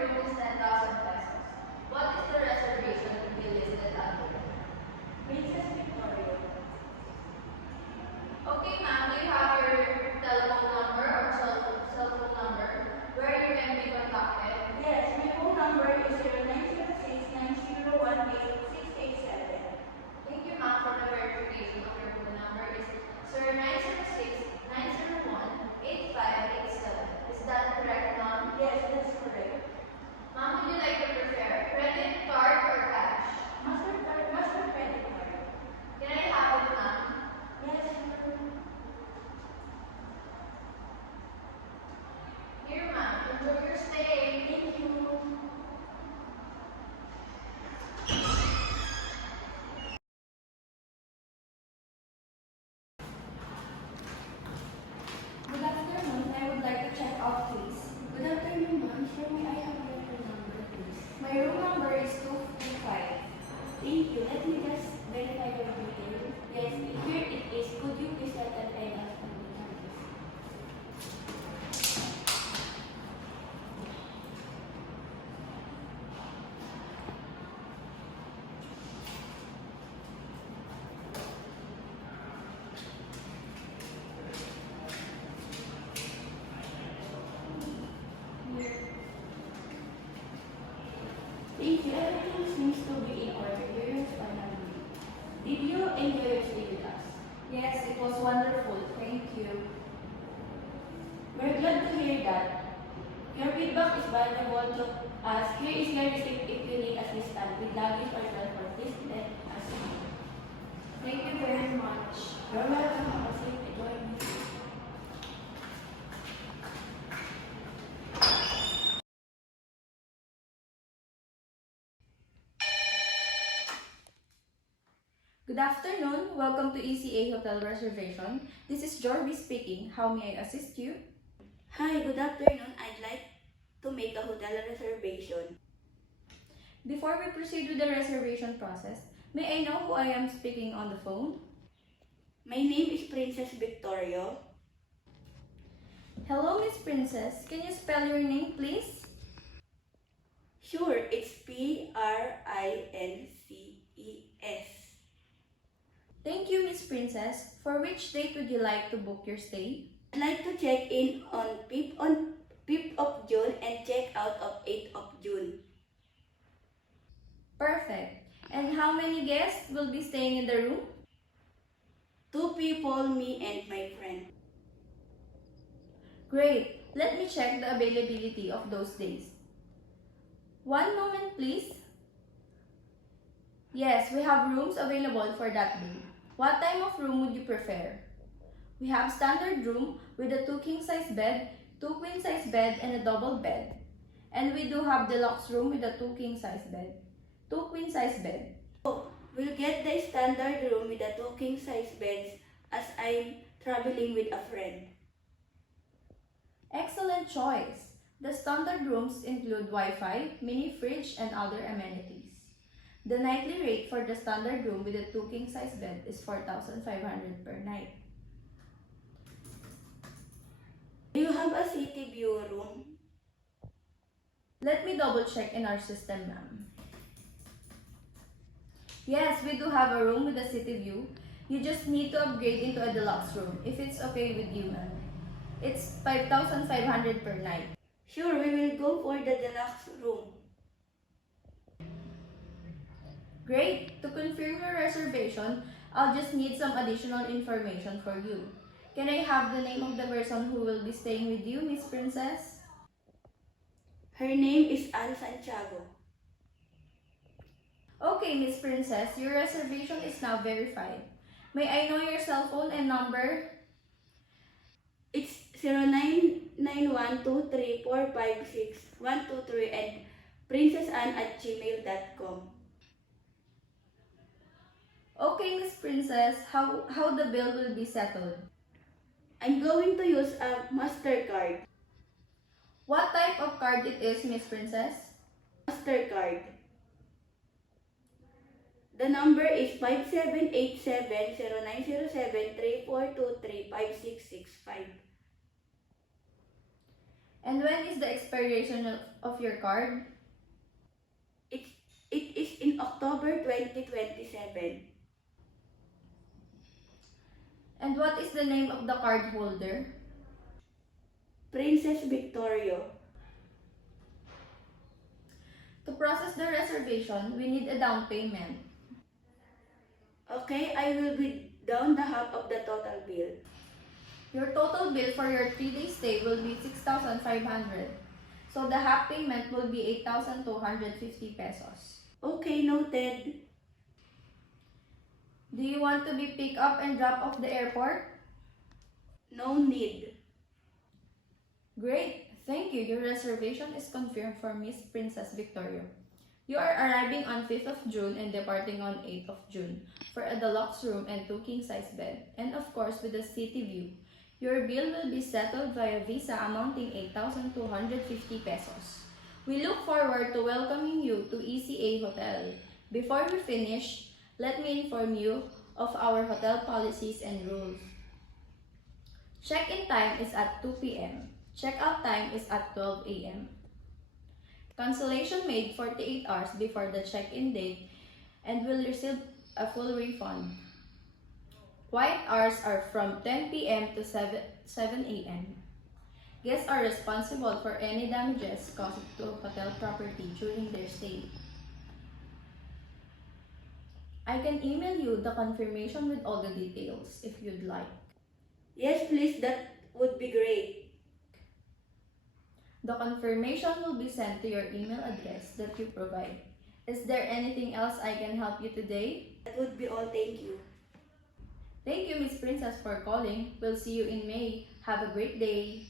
room is 10,000 pesos. What is the reservation to be listed under? Princess Victoria. Okay, ma'am, do you have your telephone number or cell phone number where you can be contacted? Yes, my phone number is 0906-9018-687. Thank you, ma'am, for the verification of your phone number is 0906-901-8587. Is that correct, ma'am? Yes, that's correct. Ma'am, would you like to prefer credit card or cash? Master credit card. Can I have it, ma'am? Yes, sure. Here, ma'am. Enjoy your stay. Thank you. Good afternoon. I would like to check out, please. Good afternoon, ma'am. Sir, may I have your phone number, please? My room number is 225. Thank you. Let me just verify your detail. Yes, here it is. Could you please let that I ask for the charges? Thank you. Everything seems to be in order. Here is finally. Did you enjoy your stay with us? Yes, it was wonderful. Thank you. We're glad to hear that. Your feedback is valuable to us. Here is your receipt if you need assistance with luggage or transport. Please let us know. Thank you very much. You're welcome. Have a safe journey. Good afternoon. Welcome to ECA Hotel Reservation. This is Jorby speaking. How may I assist you? Hi, good afternoon. I'd like to make a hotel reservation. Before we proceed with the reservation process, may I know who I am speaking on the phone? My name is Princess Victoria. Hello, Miss Princess. Can you spell your name, please? Sure, it's Princes. Thank you, Miss Princess. For which date would you like to book your stay? I'd like to check in on 5th of June and check out of 8th of June. Perfect. And how many guests will be staying in the room? 2 people, me and my friend. Great. Let me check the availability of those days. One moment, please. Yes, we have rooms available for that day. What type of room would you prefer? We have standard room with a 2 king-size bed, 2 queen-size bed, and a double bed. And we do have deluxe room with a 2 king-size bed, 2 queen-size bed. We'll get the standard room with the 2 king-size beds as I'm traveling with a friend. Excellent choice. The standard rooms include Wi-Fi, mini fridge, and other amenities. The nightly rate for the standard room with a 2 king-size bed is 4,500 per night. Do you have a city view room? Let me double check in our system, ma'am. Yes, we do have a room with a city view. You just need to upgrade into a deluxe room if it's okay with you, ma'am. It's 5,500 per night. Sure, we will go for the deluxe room. Great! To confirm your reservation, I'll just need some additional information for you. Can I have the name of the person who will be staying with you, Miss Princess? Her name is Anne Santiago. Okay, Miss Princess, your reservation is now verified. May I know your cell phone and number? It's 099123456123 and princessanne@gmail.com. Okay, Miss Princess, how the bill will be settled? I'm going to use a MasterCard. What type of card it is, Miss Princess? MasterCard. The number is 5787090734235665. And when is the expiration of your card? It is in October 2027. And what is the name of the card holder? Princess Victoria. To process the reservation, we need a down payment. Okay, I will be down the half of the total bill. Your total bill for your 3-day stay will be 6,500. So the half payment will be 8,250 pesos. Okay, noted. Do you want to be picked up and dropped off the airport? No need. Great! Thank you. Your reservation is confirmed for Miss Princess Victoria. You are arriving on 5th of June and departing on 8th of June for a deluxe room and 2 king-size bed, and of course with a city view. Your bill will be settled via Visa amounting 8,250 pesos. We look forward to welcoming you to ECA Hotel. Before we finish, let me inform you of our hotel policies and rules. Check-in time is at 2 p.m. Check-out time is at 12 a.m. Cancellation made 48 hours before the check-in date and will receive a full refund. Quiet hours are from 10 p.m. to 7 a.m. Guests are responsible for any damages caused to hotel property during their stay. I can email you the confirmation with all the details if you'd like. Yes, please, that would be great. The confirmation will be sent to your email address that you provide. Is there anything else I can help you today? That would be all, thank you. Thank you, Miss Princess, for calling. We'll see you in May. Have a great day.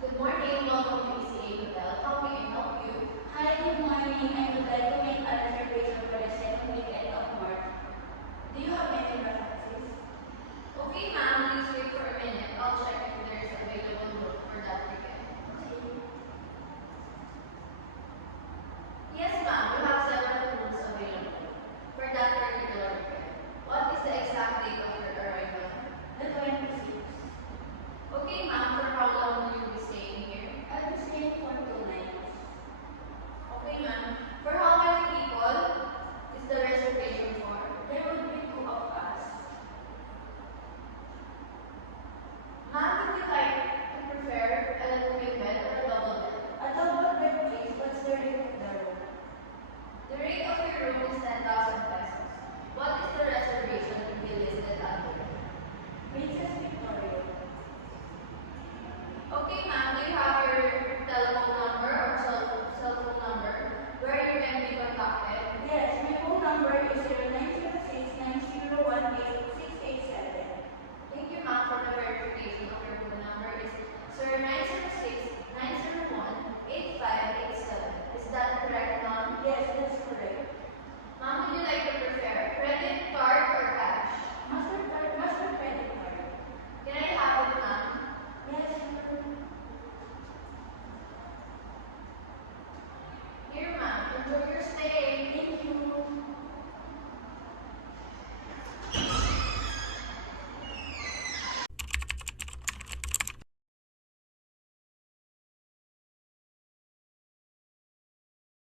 Good morning, welcome